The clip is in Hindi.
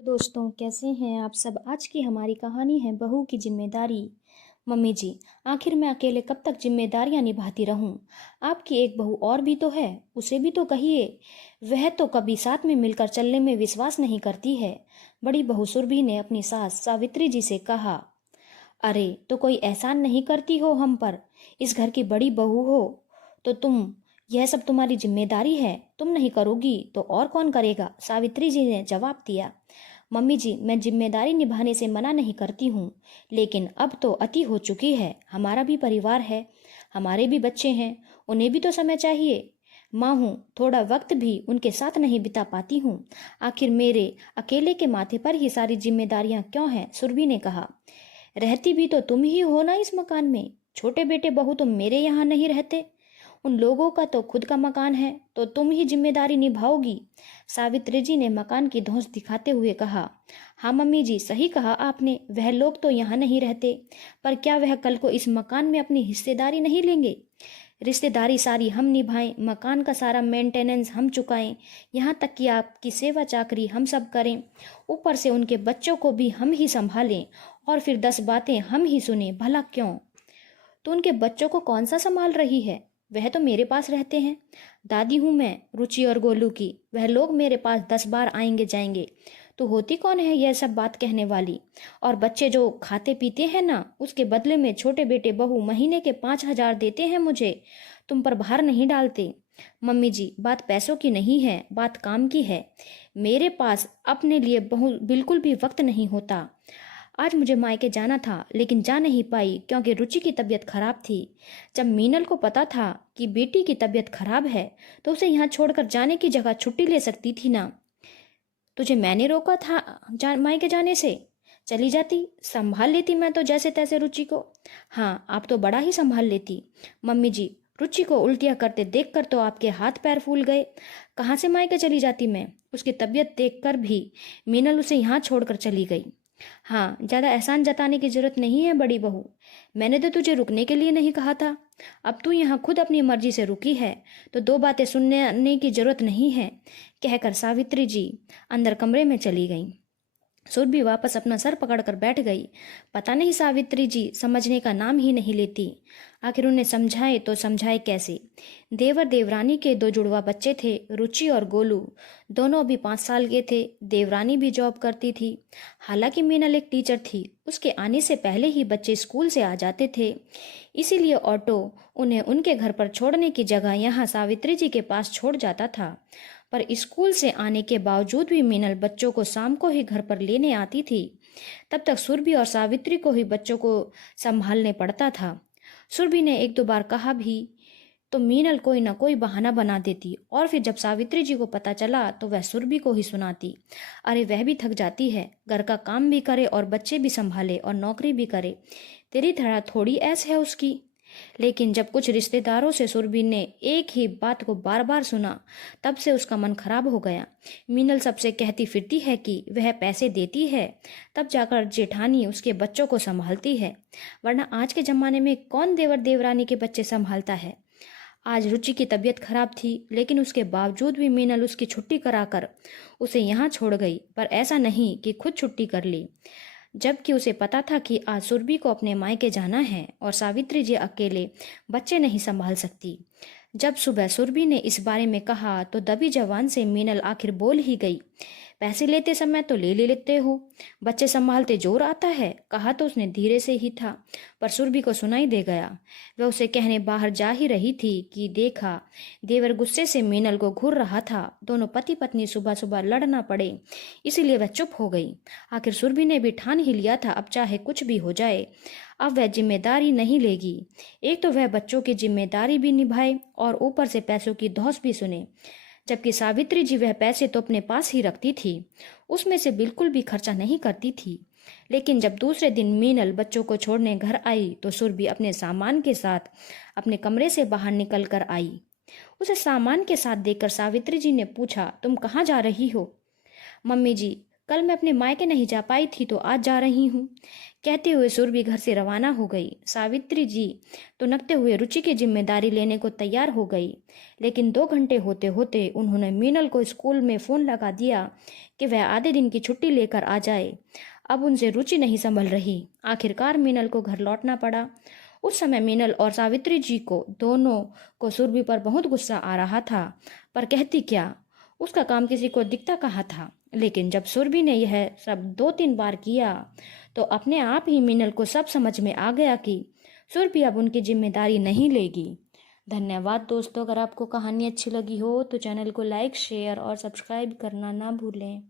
दोस्तों, कैसे हैं आप सब। आज की हमारी कहानी है बहू की जिम्मेदारी। मम्मी जी, आखिर मैं अकेले कब तक जिम्मेदारियां निभाती रहूं। आपकी एक बहू और भी तो है, उसे भी तो कहिए। वह तो कभी साथ में मिलकर चलने में विश्वास नहीं करती है। बड़ी बहू सुरभि ने अपनी सास सावित्री जी से कहा, अरे तो कोई एहसान नहीं करती हो हम पर। इस घर की बड़ी बहू हो तो यह सब तुम्हारी जिम्मेदारी है। तुम नहीं करोगी तो और कौन करेगा। सावित्री जी ने जवाब दिया, मम्मी जी, मैं जिम्मेदारी निभाने से मना नहीं करती हूँ, लेकिन अब तो अति हो चुकी है। हमारा भी परिवार है, हमारे भी बच्चे हैं, उन्हें भी तो समय चाहिए। माँ हूँ, थोड़ा वक्त भी उनके साथ नहीं बिता पाती हूँ। आखिर मेरे अकेले के माथे पर ही सारी जिम्मेदारियां क्यों हैं। सुरभि ने कहा, रहती भी तो तुम ही हो ना इस मकान में। छोटे बेटे बहू तो मेरे यहाँ नहीं रहते। उन लोगों का तो खुद का मकान है, तो तुम ही जिम्मेदारी निभाओगी। सावित्री जी ने मकान की धौंस दिखाते हुए कहा, हाँ मम्मी जी, सही कहा आपने। वह लोग तो यहाँ नहीं रहते, पर क्या वह कल को इस मकान में अपनी हिस्सेदारी नहीं लेंगे। रिश्तेदारी सारी हम निभाएं, मकान का सारा मेंटेनेंस हम चुकाएं, यहाँ तक कि आपकी सेवा चाकरी हम सब करें। ऊपर से उनके बच्चों को भी हम ही संभालें, और फिर 10 बातें हम ही सुने। भला क्यों। तो उनके बच्चों को कौन सा संभाल रही है। वह तो मेरे पास रहते हैं। दादी हूं मैं रुचि और गोलू की। वह लोग मेरे पास 10 बार आएंगे जाएंगे, तो होती कौन है यह सब बात कहने वाली। और बच्चे जो खाते पीते हैं ना, उसके बदले में छोटे बेटे बहू महीने के 5,000 देते हैं मुझे। तुम पर भार नहीं डालते। मम्मी जी, बात पैसों की नहीं है, बात काम की है। मेरे पास अपने लिए बिल्कुल भी वक्त नहीं होता। आज मुझे मायके जाना था, लेकिन जा नहीं पाई क्योंकि रुचि की तबीयत खराब थी। जब मीनल को पता था कि बेटी की तबीयत खराब है, तो उसे यहाँ छोड़कर जाने की जगह छुट्टी ले सकती थी ना। तुझे मैंने रोका था मायके जाने से। चली जाती, संभाल लेती मैं तो जैसे तैसे रुचि को। हाँ, आप तो बड़ा ही संभाल लेती। मम्मी जी, रुचि को उल्टियाँ करते देखकर तो आपके हाथ पैर फूल गए। कहाँ से मायके चली जाती मैं। उसकी तबीयत देखकर भी मीनल उसे यहाँ छोड़कर चली गई। हाँ, ज्यादा एहसान जताने की जरूरत नहीं है बड़ी बहू। मैंने तो तुझे रुकने के लिए नहीं कहा था। अब तू यहाँ खुद अपनी मर्जी से रुकी है, तो 2 बातें सुनने की जरूरत नहीं है, कहकर सावित्री जी अंदर कमरे में चली गईं। सुरभि वापस अपना सर पकड़कर बैठ गई। पता नहीं सावित्री जी समझने का नाम ही नहीं लेती। आखिर उन्हें समझाए तो समझाए कैसे। देवर देवरानी के 2 जुड़वा बच्चे थे, रुचि और गोलू। दोनों अभी 5 साल के थे। देवरानी भी जॉब करती थी। हालांकि मीनल एक टीचर थी, उसके आने से पहले ही बच्चे स्कूल से आ जाते थे। इसीलिए ऑटो उन्हें उनके घर पर छोड़ने की जगह यहाँ सावित्री जी के पास छोड़ जाता था। पर स्कूल से आने के बावजूद भी मीनल बच्चों को शाम को ही घर पर लेने आती थी। तब तक सुरभि और सावित्री को ही बच्चों को संभालने पड़ता था। सुरभि ने 1-2 बार कहा भी तो मीनल कोई ना कोई बहाना बना देती, और फिर जब सावित्री जी को पता चला तो वह सुरभि को ही सुनाती। अरे वह भी थक जाती है, घर का काम भी करे और बच्चे भी संभाले और नौकरी भी करे। तेरी तरह थोड़ी ऐस है उसकी। लेकिन जब कुछ रिश्तेदारों से सुरभि ने एक ही बात को बार बार सुना, तब से उसका मन खराब हो गया। मीनल सबसे कहती फिरती है कि वह पैसे देती है, तब जाकर जेठानी उसके बच्चों को संभालती है, वरना आज के जमाने में कौन देवर देवरानी के बच्चे संभालता है। आज रुचि की तबीयत खराब थी, लेकिन उसके बावजूद भी मीनल उसकी छुट्टी कराकर उसे यहाँ छोड़ गई। पर ऐसा नहीं कि खुद छुट्टी कर ली, जबकि उसे पता था कि आज सुरभि को अपने मायके जाना है और सावित्री जी अकेले बच्चे नहीं संभाल सकती। जब सुबह सुरभि ने इस बारे में कहा तो दबी जबान से मीनल आखिर बोल ही गई, पैसे लेते समय तो ले लेते हो, बच्चे संभालते जोर आता है। कहा तो उसने धीरे से ही था, पर सुरभि को सुनाई दे गया। वह उसे कहने बाहर जा ही रही थी कि देखा, देवर गुस्से से मीनल को घूर रहा था। दोनों पति पत्नी सुबह सुबह लड़ ना पड़े, इसीलिए वह चुप हो गई। आखिर सुरभि ने भी ठान ही लिया था, अब चाहे कुछ भी हो जाए, अब वह जिम्मेदारी नहीं लेगी। एक तो वह बच्चों की जिम्मेदारी भी निभाए और ऊपर से पैसों की धौंस भी सुने। जबकि सावित्री जी वह पैसे तो अपने पास ही रखती थी, उसमें से बिल्कुल भी खर्चा नहीं करती थी। लेकिन जब दूसरे दिन मीनल बच्चों को छोड़ने घर आई तो सुरभि अपने सामान के साथ अपने कमरे से बाहर निकल कर आई। उसे सामान के साथ देखकर सावित्री जी ने पूछा, तुम कहाँ जा रही हो। मम्मी जी, कल मैं अपने मायके नहीं जा पाई थी तो आज जा रही हूँ। कहते हुए सुरभि घर से रवाना हो गई। सावित्री जी तो नकते हुए रुचि की जिम्मेदारी लेने को तैयार हो गई, लेकिन 2 घंटे होते होते उन्होंने मीनल को स्कूल में फ़ोन लगा दिया कि वह आधे दिन की छुट्टी लेकर आ जाए। अब उनसे रुचि नहीं संभल रही। आखिरकार मीनल को घर लौटना पड़ा। उस समय मीनल और सावित्री जी को दोनों को सुरभि पर बहुत गुस्सा आ रहा था, पर कहती क्या, उसका काम किसी को दिखता कहाँ था। लेकिन जब सुरभि ने यह सब 2-3 बार किया तो अपने आप ही मीनल को सब समझ में आ गया कि सुरभि अब उनकी जिम्मेदारी नहीं लेगी। धन्यवाद दोस्तों। अगर आपको कहानी अच्छी लगी हो तो चैनल को लाइक, शेयर और सब्सक्राइब करना ना भूलें।